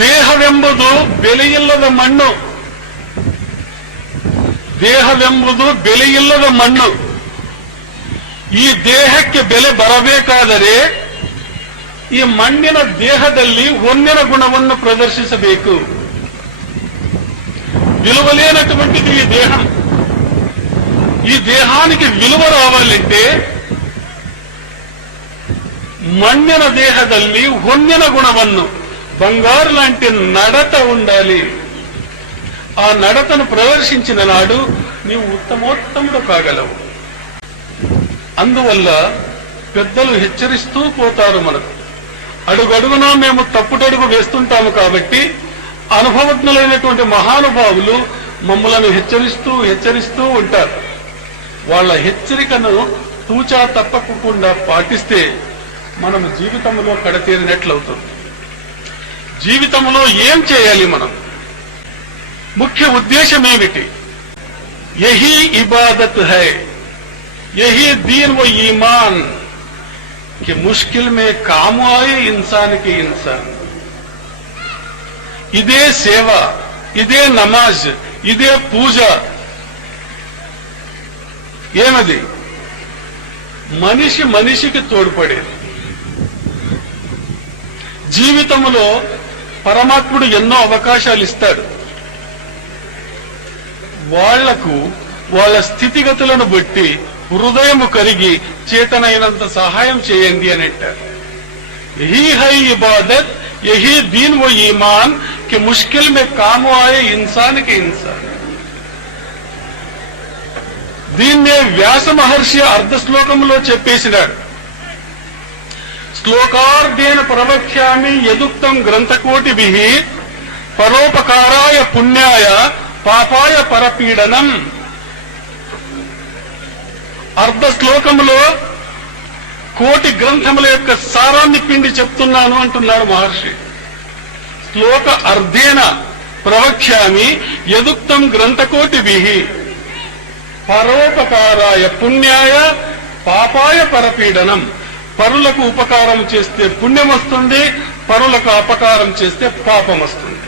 ದೇಹವೆಂಬುದು ಬೆಲೆಯಿಲ್ಲದ ಮಣ್ಣು. ದೇಹವೆಂಬುದು ಬೆಲೆಯಿಲ್ಲದ ಮಣ್ಣು. ಈ ದೇಹಕ್ಕೆ ಬೆಲೆ ಬರಬೇಕಾದರೆ ಈ ಮಣ್ಣಿನ దేహದಲ್ಲಿ ಹೊನ್ನಿನ గుణವನ್ನು ప్రదర్శించಬೇಕು. విలువలేనటువంటిది ఈ దేహం. ఈ దేహానికి విలువ రావాలంటే మಣ್ಣಿನ దేహದಲ್ಲಿ ಹೊನ್ನಿನ గుణವನ್ನು, బంగారు లాంటి నడత ఉండాలి. ఆ నడతను ప్రదర్శించిన నాడు నీవు ఉత్తమోత్తముడు కాగలవు. అందువల్ల పెద్దలు హెచ్చరిస్తూ పోతారు. మనకు అడుగడుగునా మేము తప్పుటడుగు వేస్తుంటాము కాబట్టి అనుభవజ్ఞులైనటువంటి మహానుభావులు మమ్మలను హెచ్చరిస్తూ ఉంటారు. వాళ్ళ హెచ్చరికను తూచా తప్పకుండా పాటిస్తే మనం జీవితంలో కడతేరినట్లవుతుంది. జీవితంలో ఏం చేయాలి? మనం ముఖ్య ఉద్దేశం ఏమిటి? యహీ ఇబాదత్ హై, यही दीन व ईमान कि मुश्किल में काम आए इंसान के इंसान. ఇదే సేవ, ఇదే నమాజ్, ఇదే పూజ. ఏమది? మనిషి మనిషికి తోడ్పడేది. జీవితంలో పరమాత్ముడు ఎన్నో అవకాశాలు ఇస్తాడు. వాళ్లకు వాళ్ళ స్థితిగతులను బట్టి హృదయము కరిగి చేతనైనంత సహాయం చేయండి అని అంటారు. యహీ హై ఇబాదత్, యహీ దీన్ వ ఈమాన్ కి ముష్కిల్ మే కాము ఆయే ఇన్సాన్ కి ఇన్సాన్. దీన్నే వ్యాస మహర్షి అర్ధ శ్లోకంలో చెప్పేసినాడు. శ్లోకార్ధేన ప్రవక్ష్యామి యదుక్తం గ్రంథకోటిభిః పరోపకారాయ పుణ్యాయ పాపాయ పరపీడనం. అర్ధ శ్లోకంలో కోటి గ్రంథముల యొక్క సారాన్ని పిండి చెప్తున్నాను అంటున్నాడు మహర్షి. శ్లోక అర్ధేన ప్రవక్ష్యామి యదుక్తం గ్రంథకోటిభిః పరోపకారాయ పుణ్యాయ పాపాయ పరపీడనం. పరులకు ఉపకారం చేస్తే పుణ్యం వస్తుంది, పరులకు అపకారం చేస్తే పాపం వస్తుంది.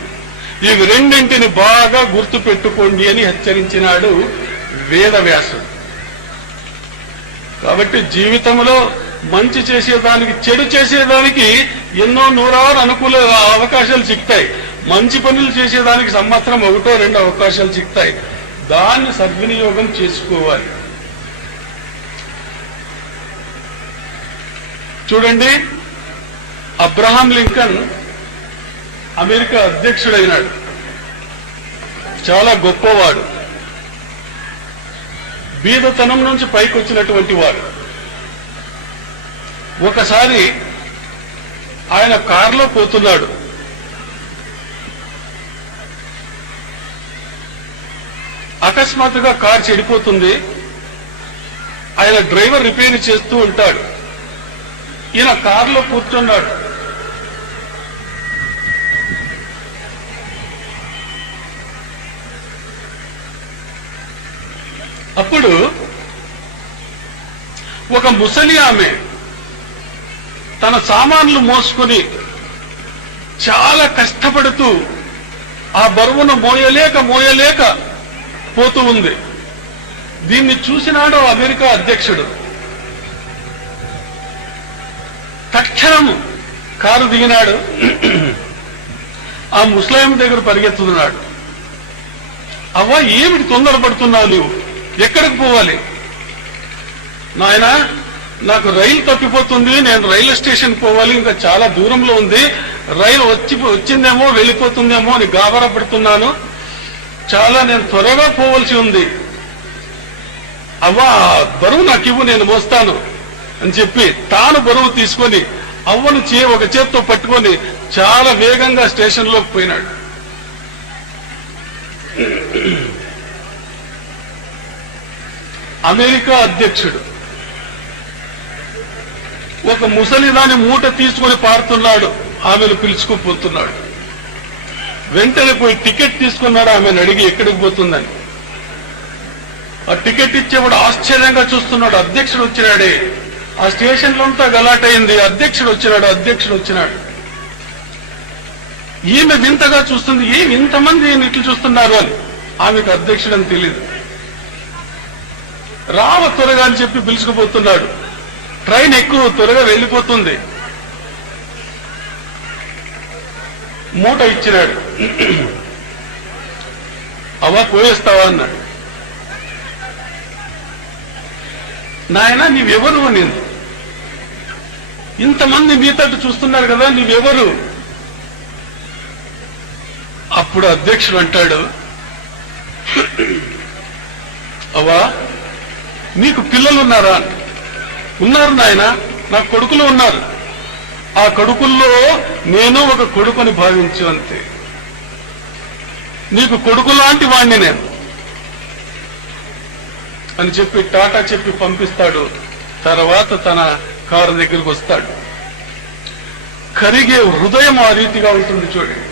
ఇవి రెండింటిని బాగా గుర్తు పెట్టుకోండి అని హెచ్చరించినాడు వేదవ్యాసుడు. కాబట్టి జీవితంలో మంచి చేసేదానికి, చెడు చేసేదానికి ఎన్నో నూరారు అనుకూల అవకాశాలు చిక్తాయి. మంచి పనులు చేసేదానికి సంవత్సరం ఒకటో రెండో అవకాశాలు చిక్తాయి. దాన్ని సద్వినియోగం చేసుకోవాలి. చూడండి, అబ్రహాం లింకన్ అమెరికా అధ్యక్షుడైనాడు. చాలా గొప్పవాడు, బీదతనం నుంచి పైకి వచ్చినటువంటి వాడు. ఒకసారి ఆయన కారులో పోతున్నాడు. అకస్మాత్తుగా కారు చెడిపోతుంది. ఆయన డ్రైవర్ రిపేర్ చేస్తూ ఉంటాడు. ఈయన కారులో కూర్చున్నాడు. అప్పుడు ఒక ముసలి ఆమె తన సామాన్లు మోసుకుని చాలా కష్టపడుతూ ఆ బరువును మోయలేక పోతూ ఉంది. దీన్ని చూసినాడు అమెరికా అధ్యక్షుడు. తక్షణం కారు దిగినాడు. ఆ ముస్లాం దగ్గర పరిగెత్తుతున్నాడు. అవ్వ, ఏమిటి తొందరపడుతున్నావు నువ్వు? ఎక్కడికి పోవాలి? నాయనా, నాకు రైలు తప్పిపోతుంది, నేను రైల్వే స్టేషన్ పోవాలి, ఇంకా చాలా దూరంలో ఉంది, రైలు వచ్చిందేమో వెళ్ళిపోతుందేమో అని గాబరా పడుతున్నాను, చాలా నేను త్వరగా పోవలసి ఉంది. అవ్వ, బరువు నాకు ఇవ్వు, నేను మోస్తాను అని చెప్పి తాను బరువు తీసుకొని అవ్వను ఒక చేత్తో పట్టుకొని చాలా వేగంగా స్టేషన్లోకి పోయినాడు. అమెరికా అధ్యక్షుడు ఒక ముసలిదాని మూట తీసుకొని పారుతున్నాడు. ఆమెను పిలుచుకుపోతున్నాడు. వెంటనే పోయి టికెట్ తీసుకున్నాడు. ఆమెను అడిగి ఎక్కడికి పోతుందని. ఆ టికెట్ ఇచ్చేవాడు ఆశ్చర్యంగా చూస్తున్నాడు. అధ్యక్షుడు వచ్చినాడే. ఆ స్టేషన్లో అంతా గలాటైంది. అధ్యక్షుడు వచ్చినాడు. ఈమె వింతగా చూస్తుంది, ఏమి ఇంతమంది ఇట్లు చూస్తున్నారు అని. ఆమెకు అధ్యక్షుడని తెలియదు. రావ త్వరగా అని చెప్పి పిలుచుకుపోతున్నాడు. ట్రైన్ ఎక్కువ త్వరగా వెళ్ళిపోతుంది. మూట ఇచ్చినాడు. అవ్వ పోయేస్తావా అన్నాడు. నాయన నీవెవరు అని, ఇంతమంది మీతట్టు చూస్తున్నారు కదా, నీవెవరు? అప్పుడు అధ్యక్షుడు అంటాడు, అవ్వా నీకు పిల్లలు ఉన్నారా? ఉన్నారు నాయన, నా కొడుకులు ఉన్నారు. ఆ కొడుకుల్లో నేను ఒక కొడుకుని భావించు అంతే. నీకు కొడుకు లాంటి వాణ్ణి నేను అని చెప్పి టాటా చెప్పి పంపిస్తాడు. తర్వాత తన కారు దగ్గరికి వస్తాడు. కరిగే హృదయం ఆ రీతిగా ఉంటుంది చూడండి.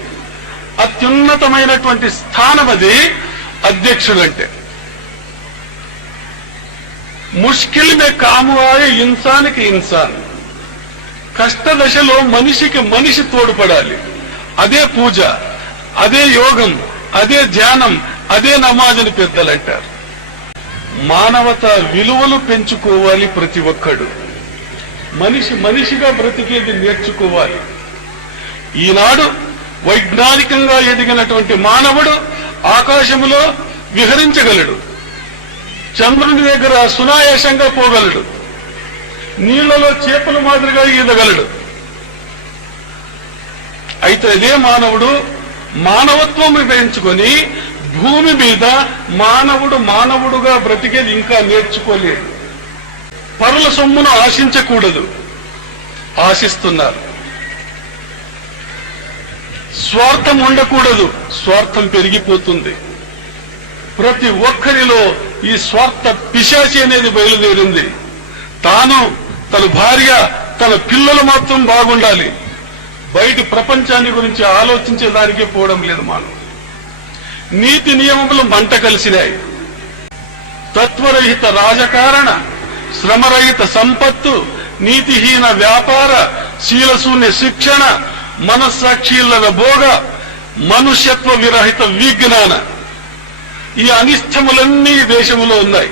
అత్యున్నతమైనటువంటి స్థానం అది అధ్యక్షుడు అంటే. ముష్కిల్ మే కాము ఆయే ఇన్సానికి ఇన్సాన్. కష్ట దశలో మనిషికి మనిషి తోడ్పడాలి. అదే పూజ, అదే యోగం, అదే ధ్యానం, అదే నమాజ్ అని పెద్దలు అంటారు. మానవత విలువలు పెంచుకోవాలి ప్రతి ఒక్కడు. మనిషి మనిషిగా బ్రతికేది నేర్చుకోవాలి. ఈనాడు వైజ్ఞానికంగా ఎదిగినటువంటి మానవుడు ఆకాశంలో విహరించగలడు, చంద్రుని దగ్గర సునాయాసంగా పోగలడు, నీళ్లలో చేపల మాదిరిగా ఈదగలడు. అయితే అదే మానవుడు మానవత్వం పెంచుకొని భూమి మీద మానవుడుగా బ్రతికేది ఇంకా నేర్చుకోలేడు. పరుల సొమ్మును ఆశించకూడదు, ఆశిస్తున్నారు. స్వార్థం ఉండకూడదు, స్వార్థం పెరిగిపోతుంది. ప్రతి ఒక్కరిలో ఈ స్వార్థ పిశాచి అనేది బయలుదేరింది. తాను, తన భార్య, తన పిల్లలు మాత్రం బాగుండాలి. బయటి ప్రపంచాన్ని గురించి ఆలోచించేదానికే పోవడం లేదు మానవుడు. నీతి నియమములు మంట కలిసినాయి. తత్వరహిత రాజకారణ, శ్రమరహిత సంపత్తు, నీతిహీన వ్యాపార, శీలశూన్య శిక్షణ, మనస్సాక్షిల భోగ, మనుష్యత్వ విరహిత విజ్ఞాన, ఈ అనిష్టములన్నీ దేశంలో ఉన్నాయి.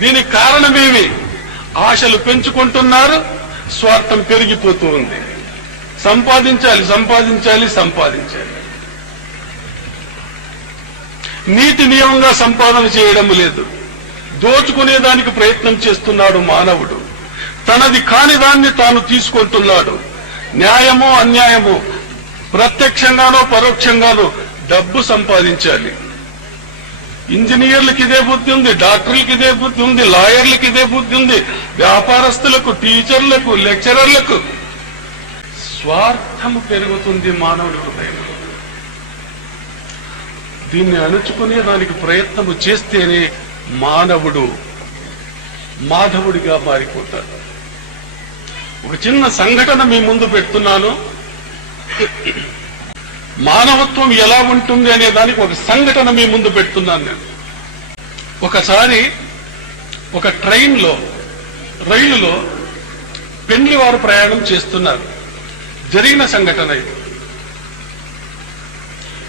దీనికి కారణమేమి? ఆశలు పెంచుకుంటున్నారు, స్వార్థం పెరిగిపోతూ ఉంది. సంపాదించాలి సంపాదించాలి సంపాదించాలి. నీతి నియమంగా సంపాదన చేయడం లేదు. దోచుకునేదానికి ప్రయత్నం చేస్తున్నాడు మానవుడు. తనది కాని దాన్ని తాను తీసుకుంటున్నాడు. న్యాయమో అన్యాయమో, ప్రత్యక్షంగానో పరోక్షంగానో డబ్బు సంపాదించాలి. ఇంజనీర్లకు ఇదే బుద్ధి ఉంది, డాక్టర్లకు ఇదే బుద్ధి ఉంది, లాయర్లకు ఇదే బుద్ధి ఉంది, వ్యాపారస్తులకు, టీచర్లకు, లెక్చరర్లకు. స్వార్థము పెరుగుతుంది మానవుడి హృదయంలో. దీన్ని అణుచుకునే దానికి ప్రయత్నము చేస్తేనే మానవుడు మాధవుడిగా మారిపోతాడు. ఒక చిన్న సంఘటన మీ ముందు పెడుతున్నాను. మానవత్వం ఎలా ఉంటుంది అనే దానికి ఒక సంఘటన మీ ముందు పెడుతున్నాను నేను. ఒకసారి ఒక ట్రైన్లో, రైలులో పెండ్లి వారు ప్రయాణం చేస్తున్నారు. జరిగిన సంఘటన ఇది.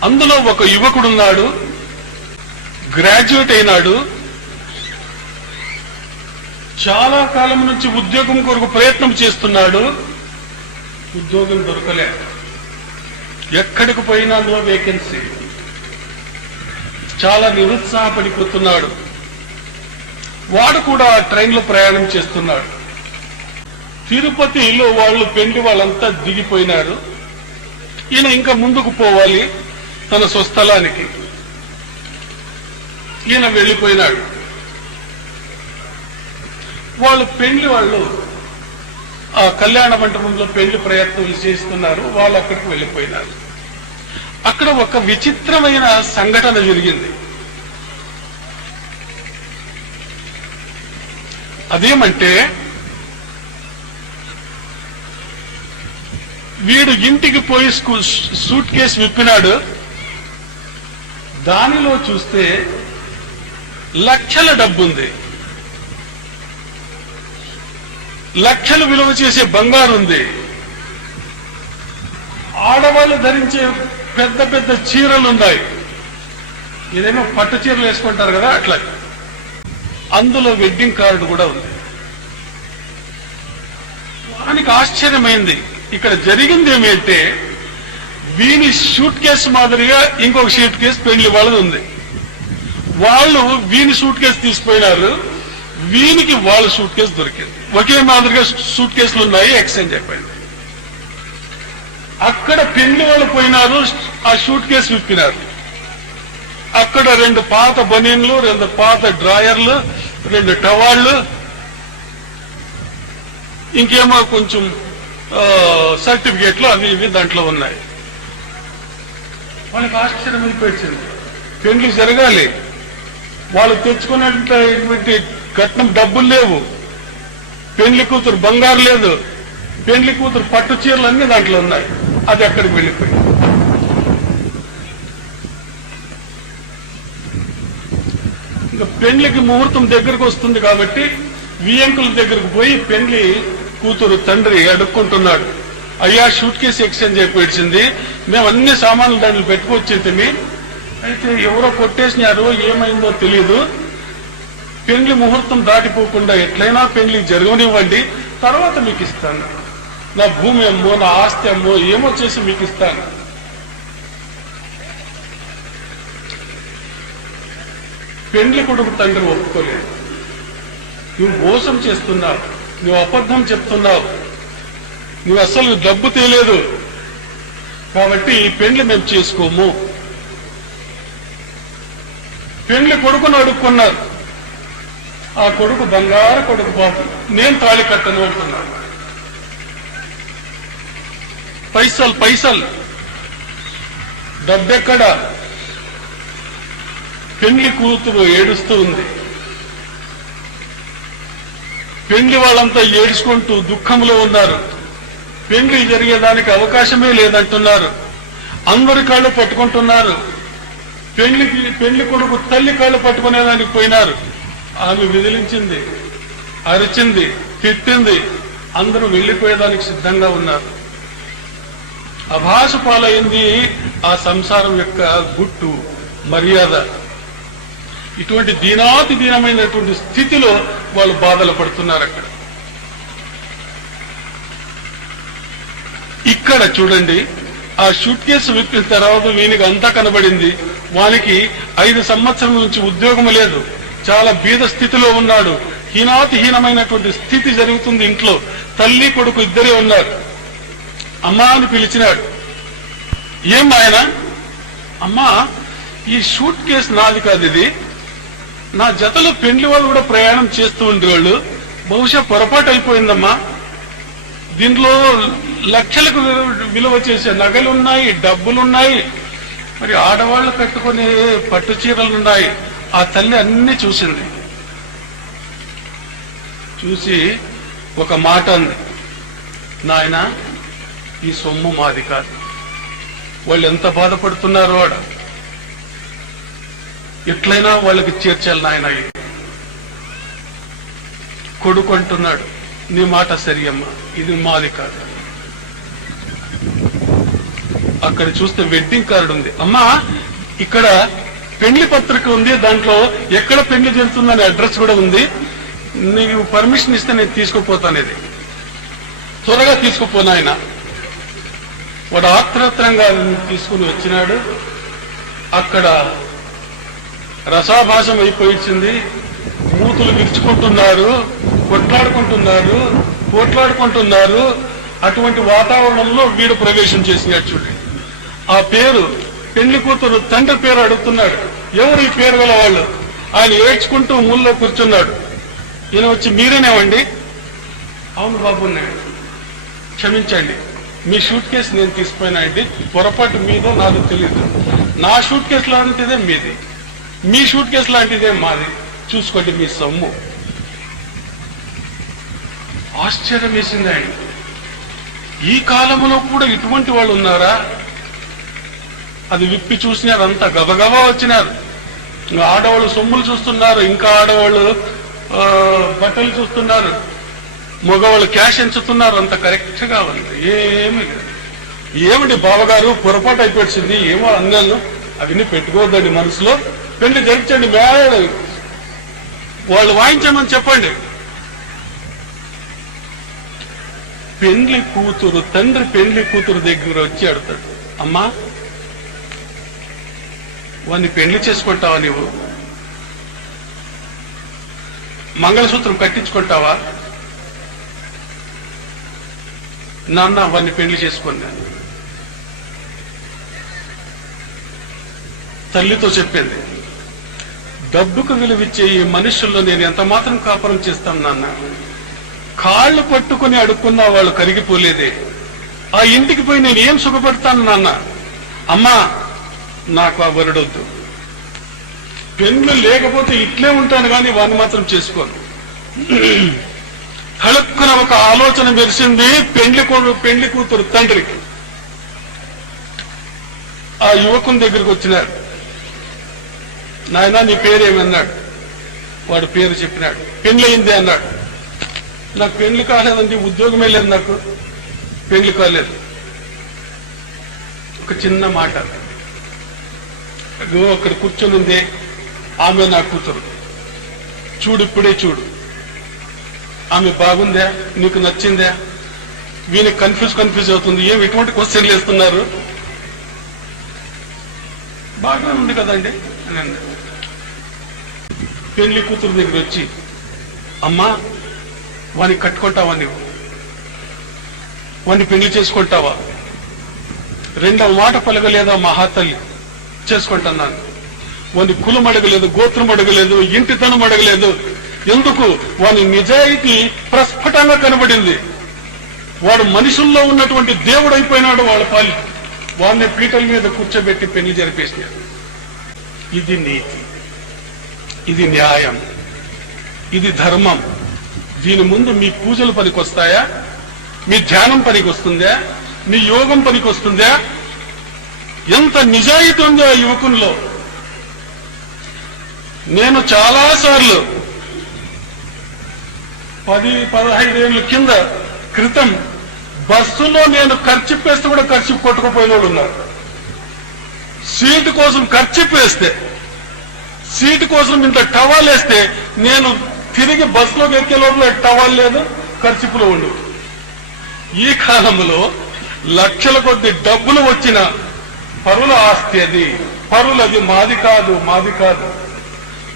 అందులో ఒక యువకుడున్నాడు, గ్రాడ్యుయేట్ అయినాడు. చాలా కాలం నుంచి ఉద్యోగం కొరకు ప్రయత్నం చేస్తున్నాడు, ఉద్యోగం దొరకలే. ఎక్కడికి పోయినా నో వేకెన్సీ. చాలా నిరుత్సాహపడిపోతున్నాడు. వాడు కూడా ఆ ట్రైన్లో ప్రయాణం చేస్తున్నాడు. తిరుపతిలో వాళ్ళు పెండి వాళ్ళంతా దిగిపోయినారు. ఈయన ఇంకా ముందుకు పోవాలి తన స్వస్థలానికి. ఈయన వెళ్లిపోయినాడు. వాళ్ళు ఆ కళ్యాణ మండపంలో పెళ్లి ప్రయత్నాలు చేస్తున్నారు. వాళ్ళు అక్కడికి వెళ్లిపోయినారు. అక్కడ ఒక విచిత్రమైన సంఘటన జరిగింది. అదేమంటే, వీడు ఇంటికి పోయి సూట్ కేసు విప్పినాడు. దానిలో చూస్తే లక్షల డబ్బుంది, లక్షలు విలువ చేసే బంగారు ఉంది. ఆడవాళ్ళు ధరించే పెద్ద పెద్ద చీరలు ఉన్నాయి. ఇదేమో పట్టు చీరలు వేసుకుంటారు కదా, అట్లా. అందులో వెడ్డింగ్ కార్డు కూడా ఉంది. వానికి ఆశ్చర్యమైంది. ఇక్కడ జరిగింది ఏమంటే, వీని షూట్ కేసు మాదిరిగా ఇంకొక షూట్ కేసు పెళ్లి వాళ్ళది ఉంది. వాళ్ళు వీని షూట్ కేసు తీసుకుపోయినారు, వీనికి వాళ్ళ షూట్ కేసు దొరికింది. ఒకే మాదిరిగా షూట్ కేసులు ఉన్నాయి, ఎక్స్చేంజ్ అయిపోయింది. అక్కడ పెళ్లి వాళ్ళు పోయినారు, ఆ షూట్ కేసు విప్పినారు. అక్కడ 2 పాత బనీన్లు, 2 పాత డ్రాయర్లు, 2 టవాళ్లు, ఇంకేమో కొంచెం సర్టిఫికేట్లు అవి ఇవి దాంట్లో ఉన్నాయి. వాళ్ళకి ఆశ్చర్యం అయిపోయింది. పెళ్లి జరగాలి, వాళ్ళు తెచ్చుకున్నటువంటి కట్నం డబ్బులు లేవు, పెళ్లి కూతురు బంగారు లేదు, పెళ్లి కూతురు పట్టు చీరలు అన్ని దాంట్లో ఉన్నాయి. అది అక్కడికి వెళ్ళిపోయి ఇంకా పెళ్లికి ముహూర్తం దగ్గరకు వస్తుంది కాబట్టి వియంకుల దగ్గరకు పోయి పెళ్లి కూతురు తండ్రి అడుక్కుంటున్నాడు. అయ్యా, షూట్ కేసు ఎక్స్చేంజ్ అయిపోయింది, మేము అన్ని సామాన్లు దాంట్లో పెట్టుకొచ్చేది, అయితే ఎవరో కొట్టేసినారు, ఏమైందో తెలియదు, పెళ్లి ముహూర్తం దాటిపోకుండా ఎట్లయినా పెళ్లి జరగనివ్వండి, తర్వాత మీకు ఇస్తాను, నా భూమి అమ్మో, నా ఆస్తి అమ్మో, ఏమో చేసి మీకు ఇస్తాను. పెండ్లి కొడుకు తండ్రి ఒప్పుకోలేదు. నువ్వు మోసం చేస్తున్నావు, నువ్వు అబద్ధం చెప్తున్నావు, నువ్వు అసలు డబ్బు తేలేదు, కాబట్టి ఈ పెండ్లి మేము చేసుకోము. పెండ్లి కొడుకును అడుక్కున్నారు. ఆ కొడుకు బంగారు కొడుకు, బాబు నేను తాళి కట్టను అంటున్నాడు. పైసలు డబ్బెక్కడ? పెండ్లి కూతురు ఏడుస్తూ ఉంది. పెండ్లి వాళ్ళంతా ఏడుచుకుంటూ దుఃఖంలో ఉన్నారు. పెండ్లి జరిగేదానికి అవకాశమే లేదంటున్నారు. అందరి కాళ్ళు పట్టుకుంటున్నారు. పెండ్లి కొడుకు తల్లి కాళ్ళు పట్టుకునేదానికి పోయినారు. ఆమె విదిలించింది, అరిచింది, తిట్టింది. అందరూ వెళ్లిపోయేదానికి సిద్ధంగా ఉన్నారు. అభాష పాలైంది ఆ సంసారం యొక్క గుట్టు, మర్యాద. ఇటువంటి దీనాతి దీనమైనటువంటి స్థితిలో వాళ్ళు బాధలు పడుతున్నారు. ఇక్కడ చూడండి, ఆ షూట్ కేసు విప్పిన తర్వాత వీనికి అంతా కనబడింది. వానికి 5 సంవత్సరాల నుంచి ఉద్యోగం లేదు, చాలా బీద స్థితిలో ఉన్నాడు. హీనాతిహీనమైనటువంటి స్థితి జరుగుతుంది ఇంట్లో. తల్లి కొడుకు ఇద్దరే ఉన్నారు. అమ్మా అని పిలిచినాడు. ఏం ఆయన? అమ్మా, ఈ షూట్ కేసు నాది కాదు, ఇది నా జతలో పెండ్లి వాళ్ళు కూడా ప్రయాణం చేస్తూ ఉండేవాళ్ళు, బహుశా పొరపాటు అయిపోయిందమ్మా. దీంట్లో లక్షలకు విలువ చేసే నగలున్నాయి, డబ్బులున్నాయి, మరి ఆడవాళ్లు కట్టుకునే పట్టు చీరలున్నాయి. ఆ తల్లి అన్ని చూసింది. చూసి ఒక మాట అంది, నాయన, ఈ సొమ్ము మాది కాదు. వాళ్ళు ఎంత బాధపడుతున్నారో ఆడ, ఎట్లయినా వాళ్ళకి చేర్చాలి నాయన. కొడుకు అంటున్నాడు, నీ మాట సరి అమ్మా, ఇది మాది కాదు. అక్కడ చూస్తే వెడ్డింగ్ కార్డు ఉంది. అమ్మా, ఇక్కడ పెళ్లి పత్రిక ఉంది, దాంట్లో ఎక్కడ పెళ్లి జరుగుతుందనే అడ్రస్ కూడా ఉంది, నీకు పర్మిషన్ ఇస్తే నేను తీసుకుపోతాను, ఇది త్వరగా తీసుకుపోను ఆయన. వాడు ఆత్రత్రంగా తీసుకుని వచ్చినాడు. అక్కడ రసాభాసం అయిపోయింది. మూతులు విరుచుకుంటున్నారు, కొట్లాడుకుంటున్నారు, పోట్లాడుకుంటున్నారు. అటువంటి వాతావరణంలో వీడు ప్రవేశం చేసినట్టు చూడండి. ఆ పేరు, పెళ్లి కూతురు తండ్రి పేరు అడుగుతున్నాడు. ఎవరు ఈ పేరు గల వాళ్ళు? ఆయన ఏడ్చుకుంటూ మూలలో కూర్చున్నాడు. ఈయన వచ్చి, మీరేనేమండి? అవును బాబు, క్షమించండి, మీ షూట్ కేసు నేను తీసుకుపోయినా అండి, పొరపాటు మీదో నాదో తెలియదు. నా షూట్ కేసు లాంటిదే మీది, మీ షూట్ కేసు లాంటిదే మాది, చూసుకోండి మీ సొమ్ము. ఆశ్చర్యం వేసింది ఆయన. ఈ కాలంలో కూడా ఇటువంటి వాళ్ళు ఉన్నారా? అది విప్పి చూసినారు, అంతా గబగబా వచ్చినారు. ఇంకా ఆడవాళ్ళు సొమ్ములు చూస్తున్నారు, ఇంకా ఆడవాళ్ళు బట్టలు చూస్తున్నారు, మగవాళ్ళు క్యాష్ ఎంచుతున్నారు. అంత కరెక్ట్ గా ఉంది, ఏమీ లేదు. ఏమిటి బావగారు పొరపాటు అయిపోయింది, ఏమో అన్నాను, అవన్నీ పెట్టుకోవద్దండి మనసులో, పెళ్లి జరిపించండి, వాళ్ళు వాయించమని చెప్పండి. పెళ్లి కూతురు తండ్రి పెళ్లి కూతురు దగ్గర వచ్చి అడుగుతాడు, అమ్మా వాడిని పెళ్లి చేసుకుంటావా, నీవు మంగళసూత్రం కట్టించుకుంటావా? నాన్న వాడిని పెళ్లి చేసుకున్నాను. తల్లితో చెప్పింది, డబ్బుకు విలువిచ్చే ఈ మనుషుల్లో నేను ఎంత మాత్రం కాపురం చేస్తాను నాన్న, కాళ్ళు పట్టుకుని అడుక్కున్నా వాళ్ళు కరిగిపోలేదే, ఆ ఇంటికి పోయి నేను ఏం సుఖపడతాను నాన్న. అమ్మా నాకు ఆ వరుడొద్దు, పెన్ను లేకపోతే ఇట్లే ఉంటాను కానీ వాడిని మాత్రం చేసుకోను. తళుక్కున ఒక ఆలోచన మెరిసింది పెళ్లి కూతురు తండ్రికి. ఆ యువకుని దగ్గరికి వచ్చినాడు. నాయనా నీ పేరేమన్నాడు? వాడు పేరు చెప్పినాడు. పెళ్లి అయింది అన్నాడు. నాకు పెళ్లి కాలేదండి, ఉద్యోగమే లేదు, నాకు పెళ్లి కాలేదు. ఒక చిన్న మాట, అక్కడ కూర్చొని ఉంది ఆమె నా కూతురు, చూడు ఇప్పుడే చూడు, ఆమె బాగుందా, నీకు నచ్చిందా? వీనికి కన్ఫ్యూజ్ అవుతుంది, ఏమి ఎటువంటి క్వశ్చన్లు వేస్తున్నారు, బాగా ఉంది కదండి అని. పెళ్లి కూతురు దగ్గర వచ్చి, అమ్మా వాడిని కట్టుకుంటావా, నువ్వు వాడిని పెళ్లి చేసుకుంటావా? రెండవ మాట పలకలేదా మహాతల్లి, చేసుకుంటున్నాను. వాని కులం అడగలేదు, గోత్రం అడగలేదు, ఇంటితనం అడగలేదు. ఎందుకు? వాని నిజాయితీ ప్రస్ఫుటంగా కనబడింది. వాడు మనుషుల్లో ఉన్నటువంటి దేవుడు అయిపోయినాడు వాళ్ళ పాలి. వాడిని పీటల మీద కూర్చోబెట్టి పెళ్లి జరిపేసినాడు. ఇది నీతి, ఇది న్యాయం, ఇది ధర్మం. దీని ముందు మీ పూజలు పనికొస్తాయా? మీ ధ్యానం పనికొస్తుందా? మీ యోగం పనికొస్తుందా? ఎంత నిజాయితీ ఉందో ఆ యువకుల్లో. నేను చాలాసార్లు 10-15 ఏళ్ళ క్రితం బస్సులో నేను ఖర్చిప్పేస్తే కూడా ఖర్చు కొట్టుకుపోయిన వాళ్ళు ఉన్నారు. సీటు కోసం ఖర్చిప్పేస్తే, సీటు కోసం ఇంత టవాల్ వేస్తే నేను తిరిగి బస్సులోకి ఎక్కే లోపల టవాల్ లేదు, ఖర్చుపులో ఉండు. ఈ కాలంలో లక్షల కొద్ది డబ్బులు వచ్చిన పరుల ఆస్తి అది, పరులది, మాది కాదు, మాది కాదు.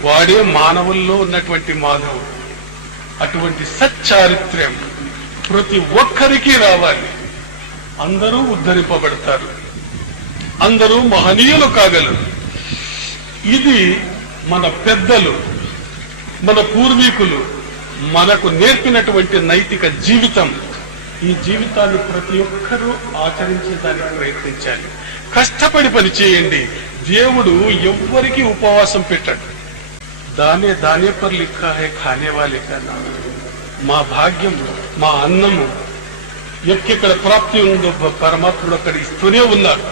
వాడే మానవుల్లో ఉన్నటువంటి మాధవుడు. అటువంటి సచ్చారిత్ర్యం ప్రతి ఒక్కరికి రావాలి. అందరూ ఉద్ధరింపబడతారు, అందరూ మహనీయులు కాగలరు. ఇది మన పెద్దలు, మన పూర్వీకులు మనకు నేర్పినటువంటి నైతిక జీవితం. ఈ జీవితాన్ని ప్రతి ఒక్కరూ ఆచరించేదానికి ప్రయత్నించాలి. కష్టపడి పని చేయండి. దేవుడు ఎవ్వరికీ ఉపవాసం పెట్టాడు. దానే పర్ లిఖా హై ఖానే వాలే కా నామ్. మా భాగ్యం, మా అన్నము ఎక్కడ ప్రాప్తి ఉందో పరమాత్ముడు అక్కడ ఇస్తూనే ఉన్నాడు.